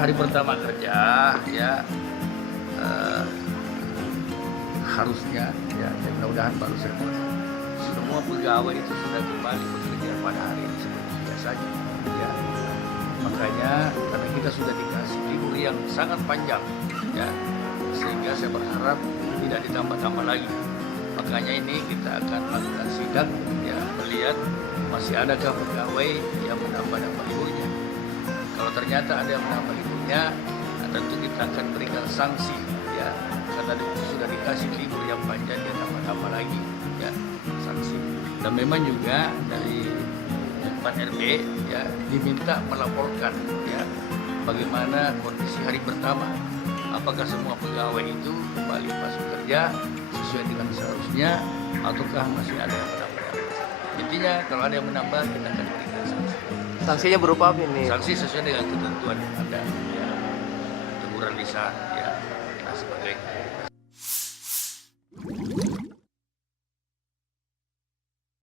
hari pertama kerja ya harusnya ya mudah-mudahan baru semua pegawai itu sudah kembali bekerja pada hari ini seperti biasanya ya. Makanya karena kita sudah dikasih libur yang sangat panjang ya, sehingga saya berharap tidak ditambah-tambah lagi. Makanya ini kita akan lakukan sidak ya, melihat masih adakah pegawai yang menambah liburnya. Kalau ternyata ada yang menambah liburnya, tentu kita akan berikan sanksi ya, karena sudah dikasih libur yang panjang dia tambah-tambah lagi ya, sanksi. Dan memang juga dari Pak RB ya diminta melaporkan ya bagaimana kondisi hari pertama, apakah semua pegawai itu kembali masuk kerja sesuai dengan seharusnya ataukah masih ada yang menambah. Intinya kalau ada yang menambah kita akan berikan sanksi. Sanksinya berupa apa ini? Sanksi sesuai dengan ketentuan yang ada ya, teguran lisan